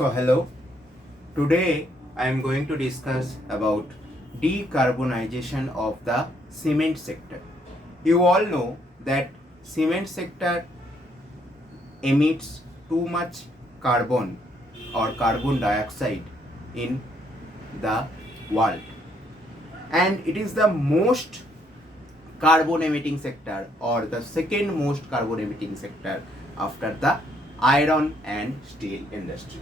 So hello, today I am going to discuss about decarbonization of the cement sector. You all know that cement sector emits too much carbon or carbon dioxide in the world, and it is the most carbon emitting sector or the second most carbon emitting sector after the iron and steel industry.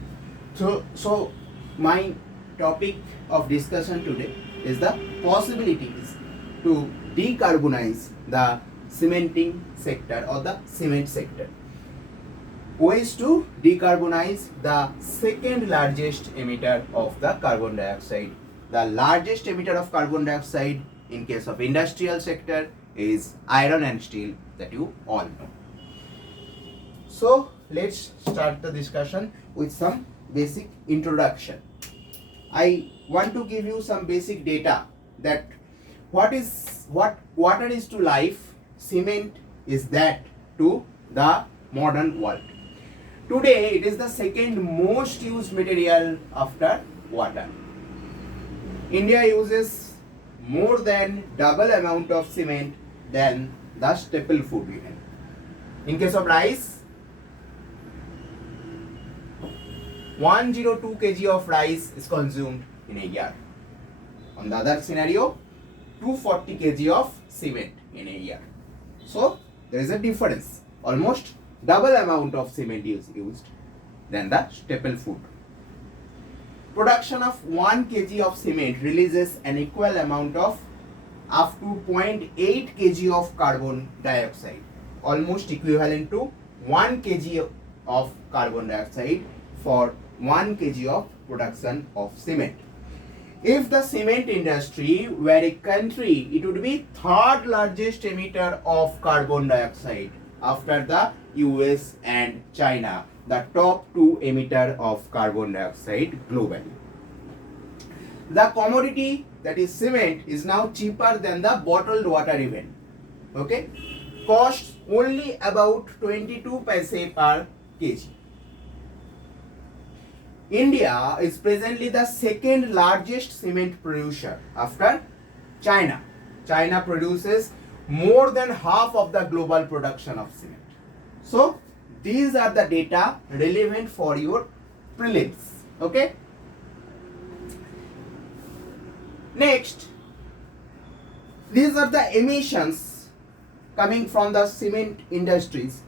So my topic of discussion today is the possibilities to decarbonize the cementing sector or the cement sector. Ways to decarbonize the second largest emitter of the carbon dioxide. The largest emitter of carbon dioxide in case of industrial sector is iron and steel, that you all know. So let's start the discussion with some basic introduction. I want to give you some basic data that what water is to life, cement is that to the modern world. Today it is the second most used material after water. India uses more than double amount of cement than the staple food given. In case of rice, 102 kg of rice is consumed in a year. On the other scenario, 240 kg of cement in a year. So there is a difference. Almost double amount of cement is used than the staple food. Production of 1 kg of cement releases an equal amount of up to 0.8 kg of carbon dioxide, almost equivalent to 1 kg of carbon dioxide for 1 kg of production of cement. If the cement industry were a country, it would be third largest emitter of carbon dioxide after the US and China, the top two emitter of carbon dioxide globally. The commodity, that is cement, is now cheaper than the bottled water even. Okay, costs only about 22 paise per kg. India is presently the second largest cement producer after China. China produces more than half of the global production of cement. So these are the data relevant for your prelims. Okay. Next, these are the emissions coming from the cement industries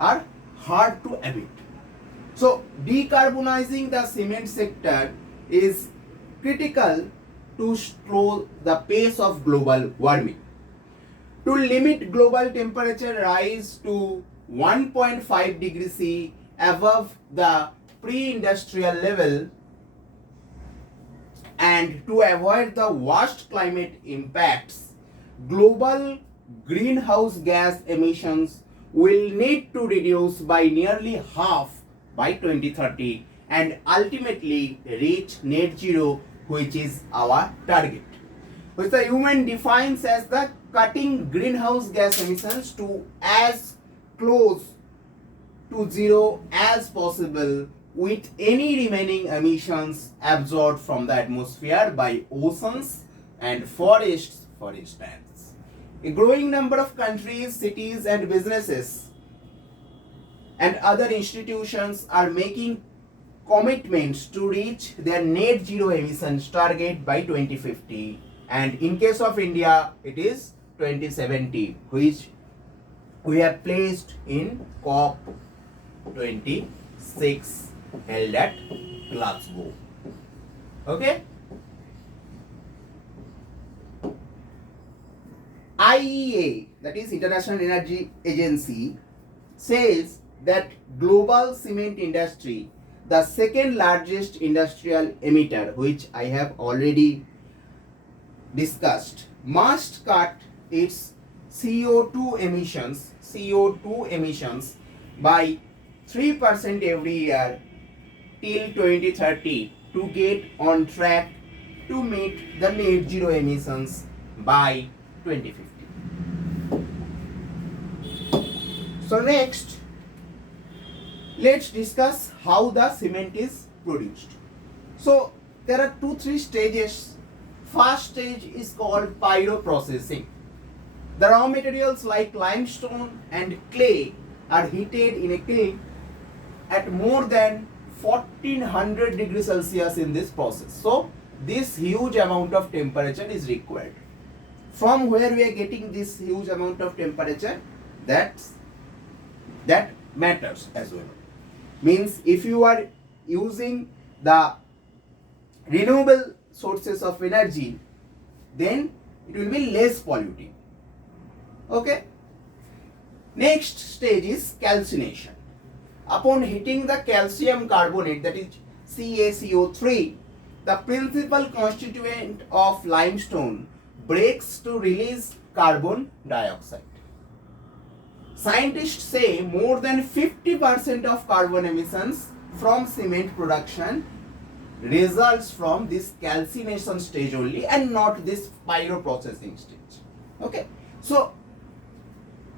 are hard to abate. So decarbonizing the cement sector is critical to slow the pace of global warming. To limit global temperature rise to 1.5 degrees C above the pre-industrial level, and to avoid the worst climate impacts, global greenhouse gas emissions will need to reduce by nearly half by 2030 and ultimately reach net zero, which is our target, which the UN defines as the cutting greenhouse gas emissions to as close to zero as possible, with any remaining emissions absorbed from the atmosphere by oceans and forests, for instance. A growing number of countries, cities and businesses and other institutions are making commitments to reach their net zero emissions target by 2050, and in case of India it is 2070, which we have placed in COP 26 held at Glasgow. Okay. IEA, that is International Energy Agency, says that global cement industry, the second largest industrial emitter, which I have already discussed, must cut its CO2 emissions by 3% every year till 2030 to get on track to meet the net zero emissions by 2050. So next, let's discuss how the cement is produced. So there are 2-3 stages. First stage is called pyroprocessing. The raw materials like limestone and clay are heated in a kiln at more than 1400 degrees Celsius in this process. So this huge amount of temperature is required. From where we are getting this huge amount of temperature, that matters as well. Means if you are using the renewable sources of energy, then it will be less polluting. Okay. Next stage is calcination. Upon heating the calcium carbonate, that is CaCO3, the principal constituent of limestone breaks to release carbon dioxide. Scientists say more than 50% of carbon emissions from cement production results from this calcination stage only and not this pyroprocessing stage. Okay. So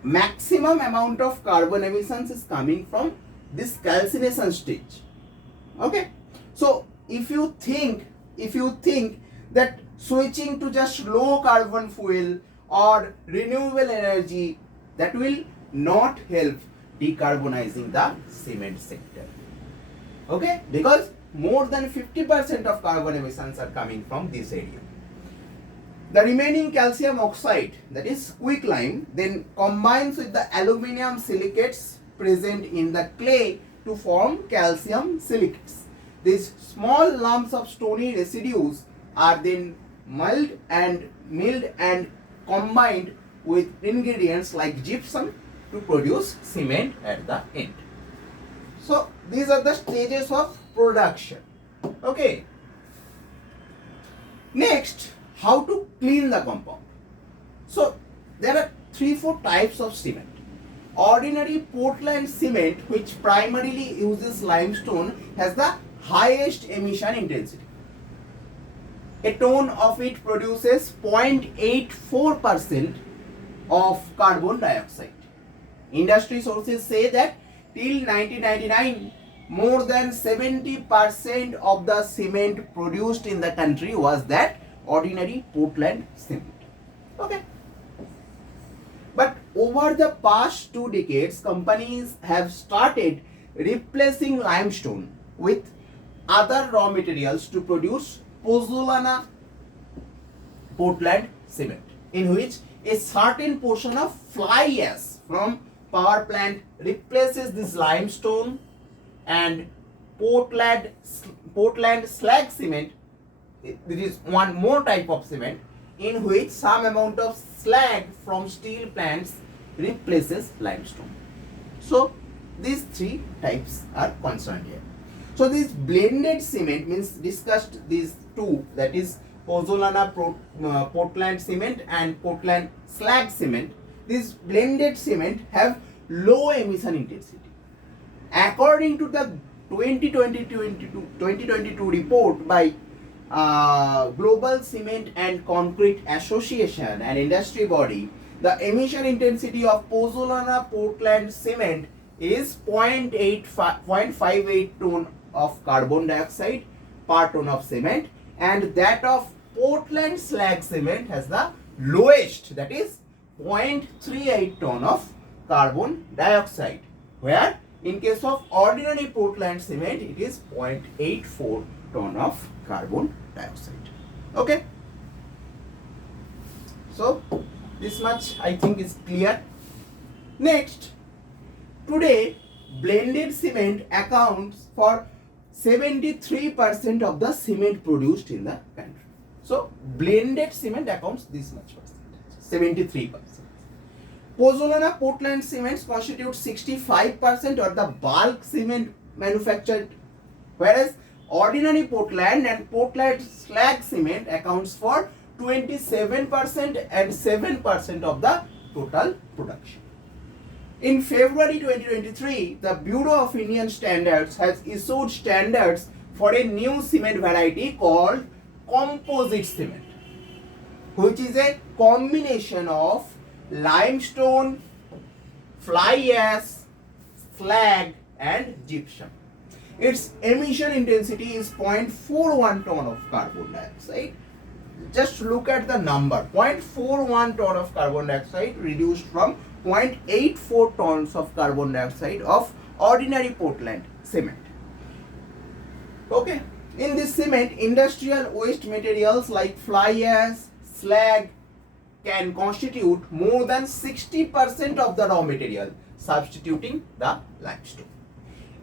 maximum amount of carbon emissions is coming from this calcination stage. Okay. So if you think that switching to just low carbon fuel or renewable energy, that will not help decarbonizing the cement sector. Okay, because more than 50% of carbon emissions are coming from this area. The remaining calcium oxide, that is quicklime, then combines with the aluminum silicates present in the clay to form calcium silicates. These small lumps of stony residues are then milled and combined with ingredients like gypsum to produce cement at the end. So these are the stages of production. Okay. Next, how to clean the compound. So there are 3-4 types of cement. Ordinary Portland cement, which primarily uses limestone, has the highest emission intensity. A ton of it produces 0.84% of carbon dioxide. Industry sources say that till 1999, more than 70% of the cement produced in the country was that ordinary Portland cement. Okay. But over the past 2 decades, companies have started replacing limestone with other raw materials to produce pozzolana Portland cement, in which a certain portion of fly ash from power plant replaces this limestone, and Portland slag cement, there is one more type of cement in which some amount of slag from steel plants replaces limestone. So these 3 types are concerned here. So this blended cement means discussed these 2, that is pozzolana Portland cement and Portland slag cement. This blended cement have low emission intensity. According to the 2022 report by Global Cement and Concrete Association, an industry body, the emission intensity of pozzolana Portland cement is 0.58 ton of carbon dioxide per ton of cement, and that of Portland slag cement has the lowest, that is 0.38 ton of carbon dioxide, where in case of ordinary Portland cement it is 0.84 ton of carbon dioxide. Okay. So this much I think is clear. Next, today blended cement accounts for 73% of the cement produced in the country. So blended cement accounts this much percentage, 73%. Pozzolana Portland cements constitute 65% of the bulk cement manufactured, whereas ordinary Portland and Portland slag cement accounts for 27% and 7% of the total production. In February 2023, the Bureau of Indian Standards has issued standards for a new cement variety called Composite cement, which is a combination of limestone, fly ash, slag and gypsum. its emission intensity is 0.41 ton of carbon dioxide. Just look at the number, 0.41 ton of carbon dioxide reduced from 0.84 tons of carbon dioxide of ordinary Portland cement. Okay, in this cement, industrial waste materials like fly ash, slag can constitute more than 60% of the raw material, substituting the limestone.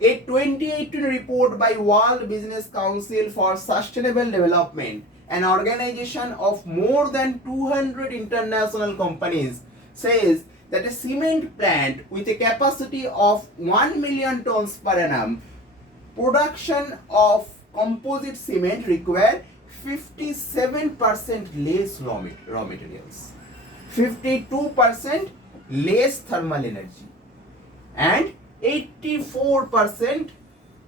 A 2018 report by World Business Council for Sustainable Development, an organization of more than 200 international companies, says that a cement plant with a capacity of 1 million tons per annum, production of composite cement require 57% less raw materials, 52% less thermal energy, and 84%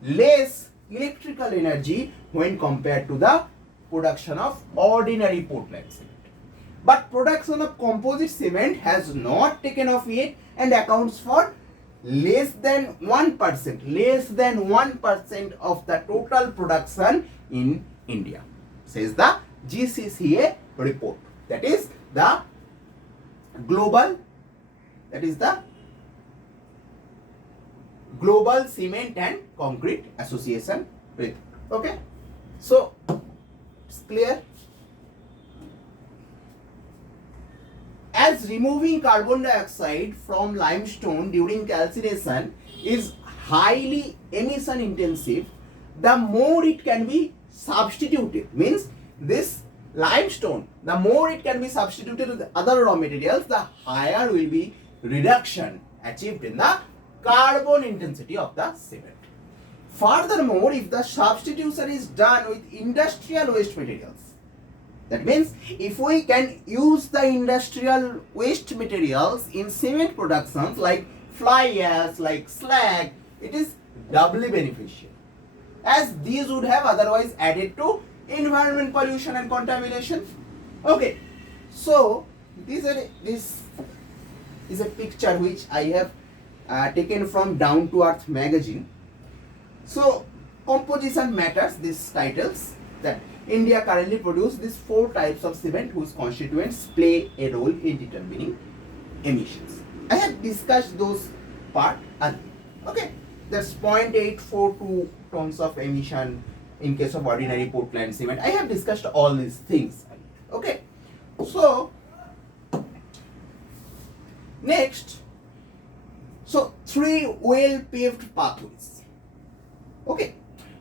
less electrical energy when compared to the production of ordinary Portland cement. But production of composite cement has not taken off yet and accounts for less than 1% of the total production in India, says the GCCA report. That is the Global Cement and Concrete Association report. Okay, so it's clear. As removing carbon dioxide from limestone during calcination is highly emission intensive, the more it can be substituted, means this limestone, the more it can be substituted with other raw materials, the higher will be reduction achieved in the carbon intensity of the cement. Furthermore, if the substitution is done with industrial waste materials, that means if we can use the industrial waste materials in cement productions like fly ash, like slag, it is doubly beneficial, as these would have otherwise added to environment pollution and contamination. Okay, so this is a picture which I have taken from Down to Earth magazine. So composition matters, these titles, that India currently produces these 4 types of cement whose constituents play a role in determining emissions. I have discussed those part earlier. Okay, that's 0.842 tons of emission in case of ordinary Portland cement. I have discussed all these things. Okay, so next, so 3 well-paved pathways. Okay,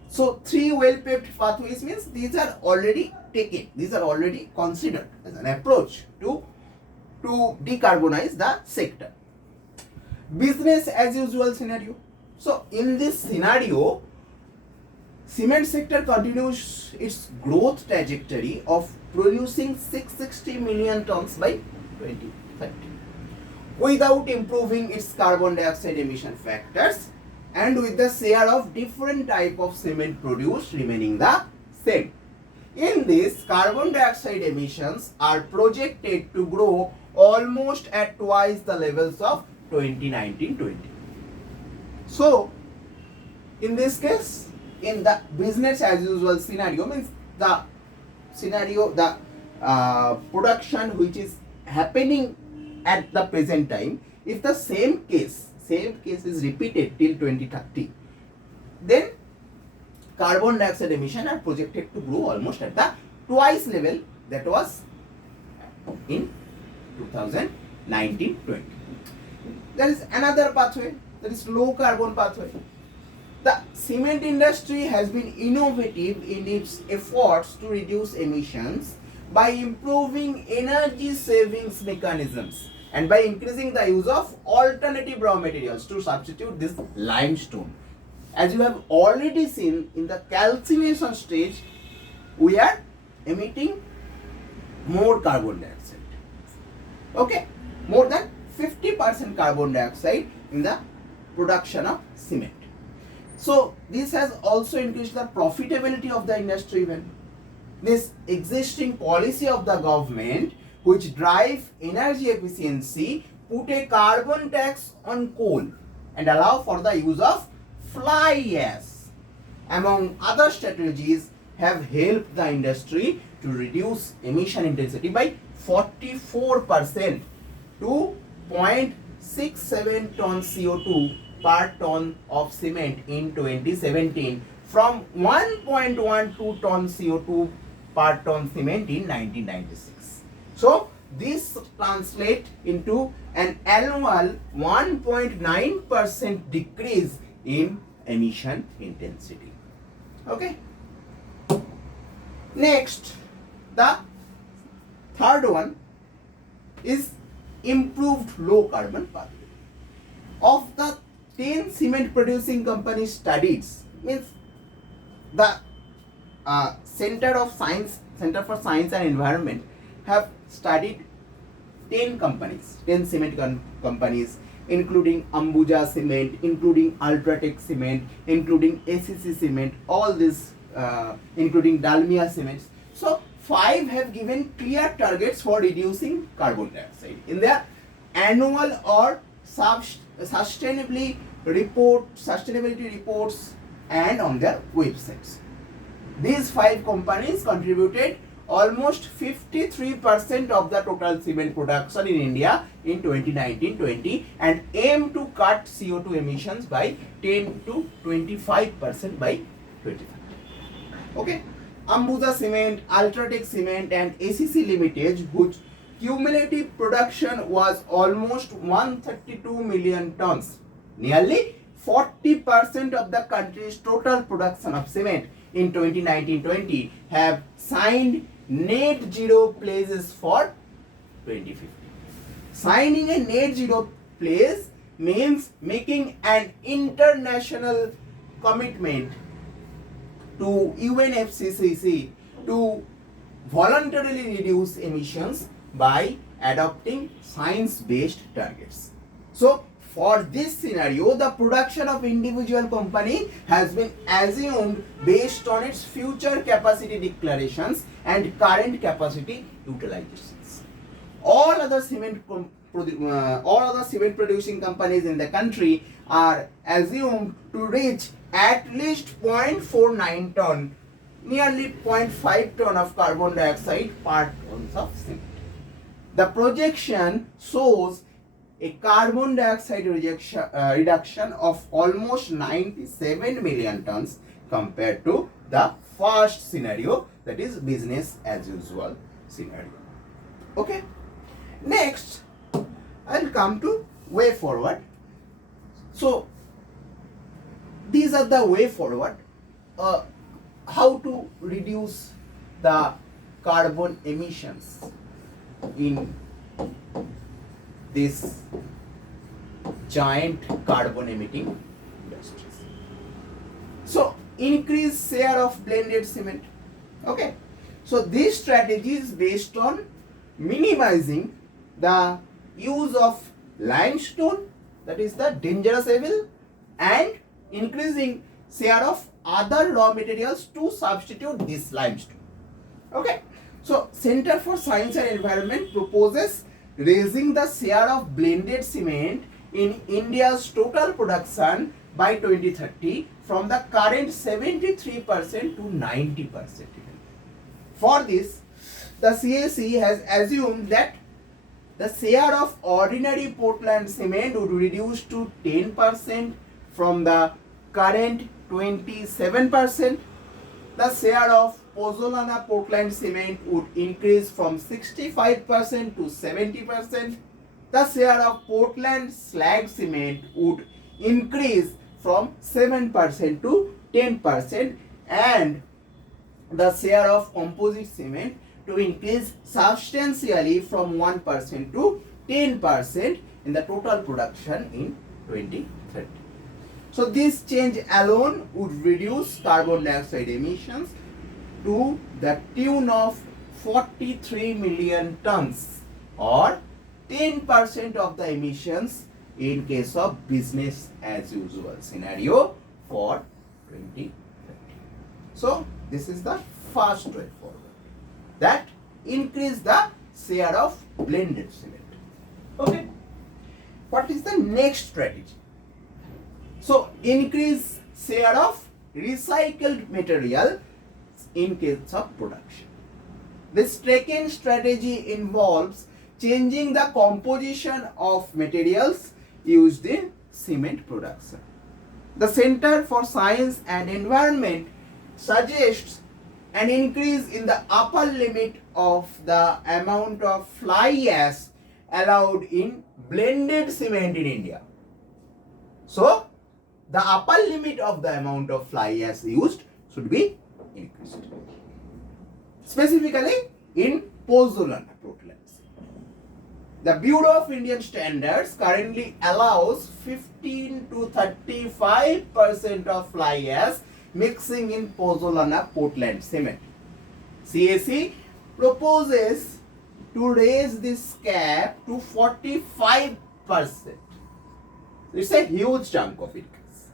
so 3 well-paved pathways means these are already taken, these are already considered as an approach to decarbonize the sector. Business as usual scenario. So in this scenario, cement sector continues its growth trajectory of producing 660 million tons by 2030 without improving its carbon dioxide emission factors, and with the share of different type of cement produced remaining the same. In this, carbon dioxide emissions are projected to grow almost at twice the levels of 2019-20. So, in this case, in the business as usual scenario, means the scenario, the production which is happening at the present time, if the same case is repeated till 2030, then carbon dioxide emission are projected to grow almost at the twice level that was in 2019-20. There is another pathway, that is low carbon pathway. The cement industry has been innovative in its efforts to reduce emissions by improving energy savings mechanisms and by increasing the use of alternative raw materials to substitute this limestone. As you have already seen, in the calcination stage, we are emitting more carbon dioxide. Okay, more than 50% carbon dioxide in the production of cement. So this has also increased the profitability of the industry even. This existing policy of the government which drive energy efficiency put a carbon tax on coal and allow for the use of fly ash among other strategies, have helped the industry to reduce emission intensity by 44% to 0.67 ton CO2 per ton of cement in 2017 from 1.12 ton CO2 per ton cement in 1996. So this translates into an annual 1.9% decrease in emission intensity. Okay. Next, the third one is improved low carbon pathway. Of the 10 cement producing companies studied, means the Center for Science and Environment have studied 10 companies, 10 cement companies, including Ambuja Cement, including Ultratech Cement, including ACC Cement, all this, including Dalmia Cements. So 5 have given clear targets for reducing carbon dioxide in their annual or sustainability reports and on their websites. These 5 companies contributed almost 53% of the total cement production in India in 2019-20 and aim to cut CO2 emissions by 10 to 25% by 2025. Okay. Ambuja Cement, Ultratech Cement and ACC Limited, whose cumulative production was almost 132 million tons, nearly 40% of the country's total production of cement in 2019-20, have signed net zero pledges for 2050. Signing a net zero pledge means making an international commitment to UNFCCC to voluntarily reduce emissions by adopting science-based targets. So, for this scenario, the production of individual company has been assumed based on its future capacity declarations and current capacity utilizations. All other cement producing companies in the country are assumed to reach at least 0.49 ton, nearly 0.5 ton of carbon dioxide per ton of cement. The projection shows a carbon dioxide reduction of almost 97 million tons compared to the first scenario, that is business as usual scenario. Okay. Next, I'll come to way forward. So these are the way forward. How to reduce the carbon emissions in this giant carbon emitting industries. So increase share of blended cement. Okay. So this strategy is based on minimizing the use of limestone, that is the dangerous evil, and increasing share of other raw materials to substitute this limestone. Okay. So Center for Science and Environment proposes raising the share of blended cement in India's total production by 2030 from the current 73% to 90%. For this, the CAC has assumed that the share of ordinary Portland cement would reduce to 10% from the current 27%. The share of Pozzolana Portland cement would increase from 65% to 70%. The share of Portland slag cement would increase from 7% to 10%, and the share of composite cement to increase substantially from 1% to 10% in the total production in 2030. So this change alone would reduce carbon dioxide emissions to the tune of 43 million tons, or 10% of the emissions in case of business as usual scenario for 2030. So this is the first way forward, that increase the share of blended cement. Okay. What is the next strategy? So increase share of recycled material in case of production. The second strategy involves changing the composition of materials used in cement production. The Center for Science and Environment suggests an increase in the upper limit of the amount of fly ash allowed in blended cement in India. So, the upper limit of the amount of fly ash used should be increased. Specifically in pozzolana Portland. The Bureau of Indian Standards currently allows 15 to 35% of fly ash mixing in pozzolana Portland cement. CAC proposes to raise this cap to 45%. It's a huge chunk of increase.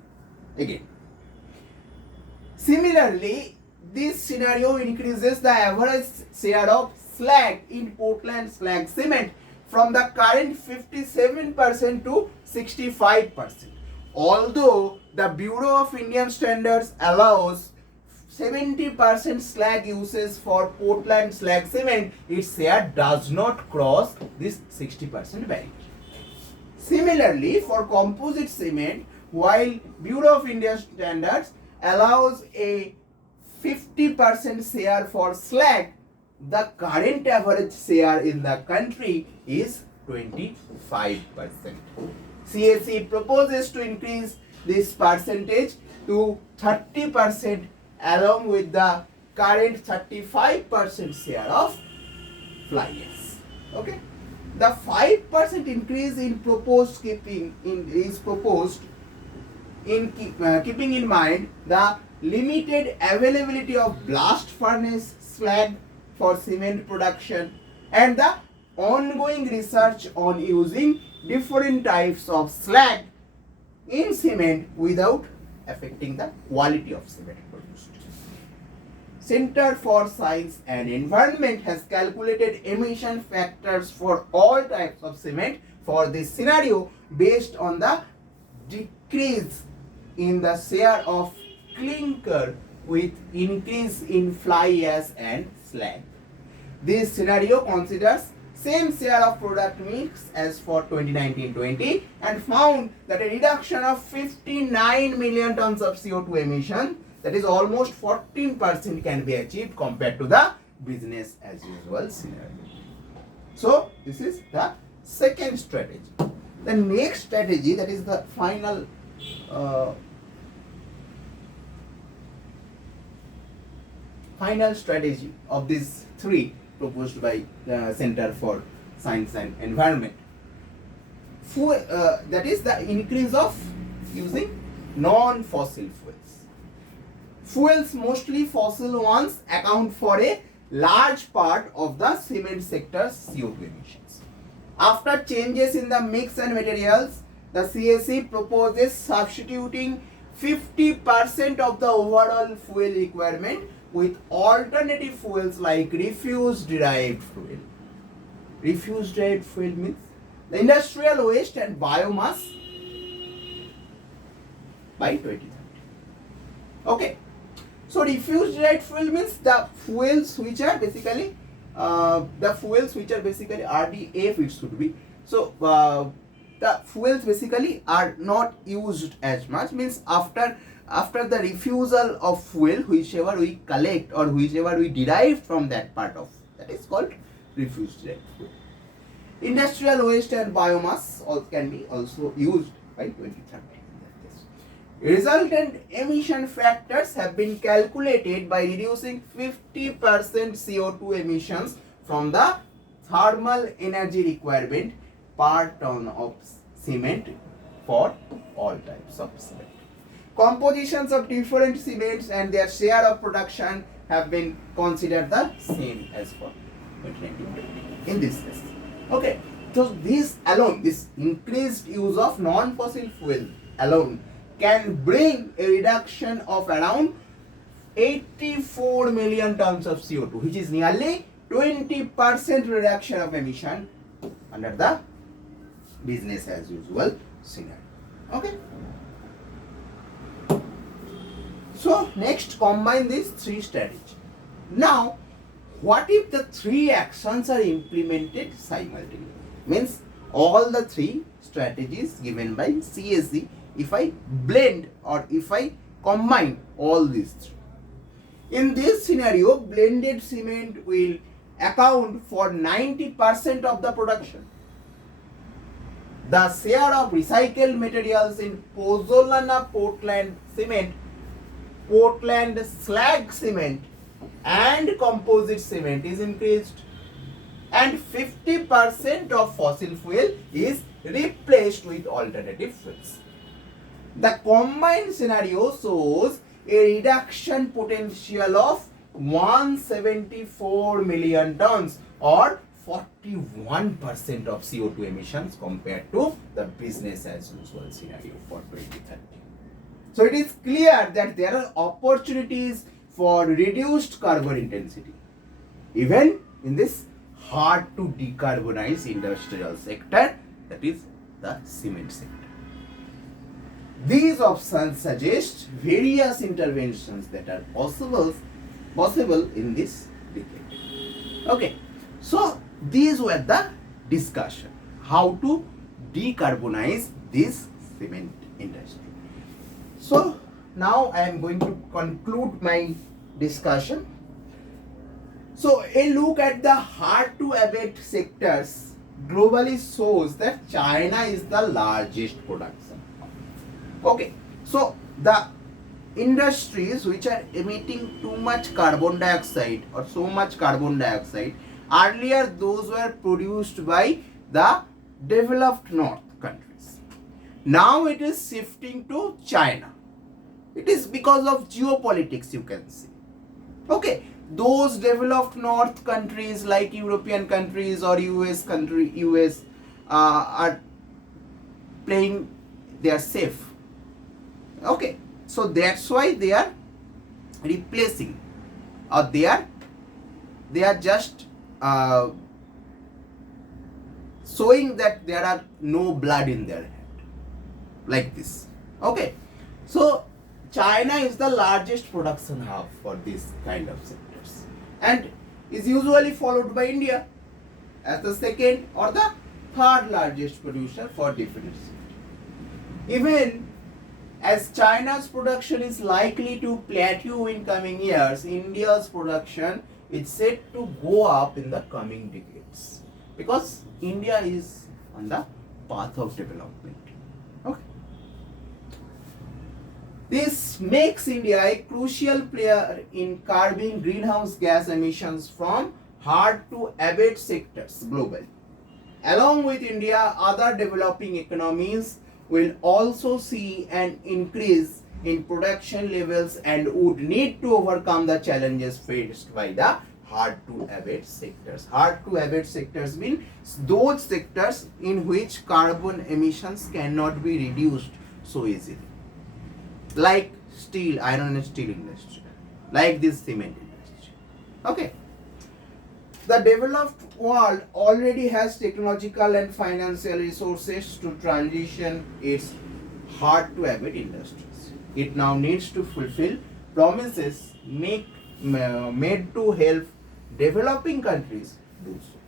Again. Similarly, this scenario increases the average share of slag in Portland slag cement from the current 57% to 65%. Although the Bureau of Indian Standards allows 70% slag uses for Portland slag cement, its share does not cross this 60% barrier. Similarly, for composite cement, while Bureau of Indian Standards allows a 50% share for slag, the current average share in the country is 25%. CAC proposes to increase this percentage to 30% along with the current 35% share of fly ash. Okay. The 5% increase in proposed keeping in mind the limited availability of blast furnace slag for cement production and the ongoing research on using different types of slag in cement without affecting the quality of cement produced. Center for Science and Environment has calculated emission factors for all types of cement for this scenario based on the decrease in the share of clinker with increase in fly ash and slag. This scenario considers same share of product mix as for 2019-20 and found that a reduction of 59 million tons of CO2 emission, that is almost 14%, can be achieved compared to the business as usual scenario. So this is the second strategy. The next strategy, that is the final strategy of these three proposed by the Center for Science and Environment. That is the increase of using non-fossil fuels. Fuels, mostly fossil ones, account for a large part of the cement sector's CO2 emissions. After changes in the mix and materials, the CAC proposes substituting 50% of the overall fuel requirement with alternative fuels like refuse-derived fuel. Refuse-derived fuel means the industrial waste and biomass by 2030. Okay. So refuse-derived fuel means the fuels which are basically RDF it should be. So the fuels basically are not used as much, means after the refusal of fuel, whichever we collect or whichever we derive from that part of, that is called refuse-derived fuel. Industrial waste and biomass can be also used by 2030. Resultant emission factors have been calculated by reducing 50% CO2 emissions from the thermal energy requirement per ton of cement for all types of cement. Compositions of different cements and their share of production have been considered the same as for 2019 in this case. Okay, so this alone, this increased use of non-fossil fuel alone can bring a reduction of around 84 million tons of CO2, which is nearly 20% reduction of emission under the business as usual scenario. Okay. So next, combine these three strategies. Now, what if the three actions are implemented simultaneously? Means all the three strategies given by CSC, if I blend or if I combine all these three. In this scenario, blended cement will account for 90% of the production. The share of recycled materials in Pozzolana Portland cement, Portland slag cement and composite cement is increased, and 50% of fossil fuel is replaced with alternative fuels. The combined scenario shows a reduction potential of 174 million tons or 41% of CO2 emissions compared to the business as usual scenario for 2030. So it is clear that there are opportunities for reduced carbon intensity even in this hard to decarbonize industrial sector, that is the cement sector. These options suggest various interventions that are possible in this decade. Okay, so these were the discussion how to decarbonize this cement industry. So now I am going to conclude my discussion. So a look at the hard to abate sectors globally shows that China is the largest production. Okay, so the industries which are emitting too much carbon dioxide or so much carbon dioxide, earlier those were produced by the developed north countries. Now it is shifting to China. It is because of geopolitics, you can see. Okay, those developed north countries like European countries or US are playing, they are safe. Okay, so that's why they are replacing or they are just showing that there are no blood in their hand like this. Okay, so China is the largest production hub for this kind of sectors and is usually followed by India as the second or the third largest producer for different sectors. Even as China's production is likely to plateau in coming years, India's production is set to go up in the coming decades because India is on the path of development. Okay. This makes India a crucial player in curbing greenhouse gas emissions from hard to abate sectors globally. Along with India, other developing economies will also see an increase in production levels and would need to overcome the challenges faced by the hard to abate sectors. Hard to abate sectors mean those sectors in which carbon emissions cannot be reduced so easily, like steel, iron and steel industry, like this cement industry. Okay. The developed world already has technological and financial resources to transition its hard to abate industries. It now needs to fulfill promises made to help developing countries do so.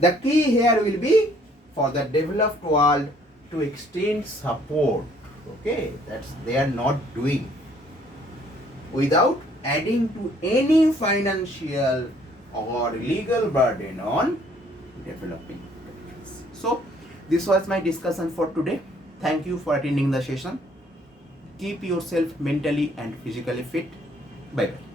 The key here will be for the developed world to extend support, okay, that's they are not doing, without adding to any financial or legal burden on developing countries. So this was my discussion for today. Thank you for attending the session. Keep yourself mentally and physically fit. Bye bye.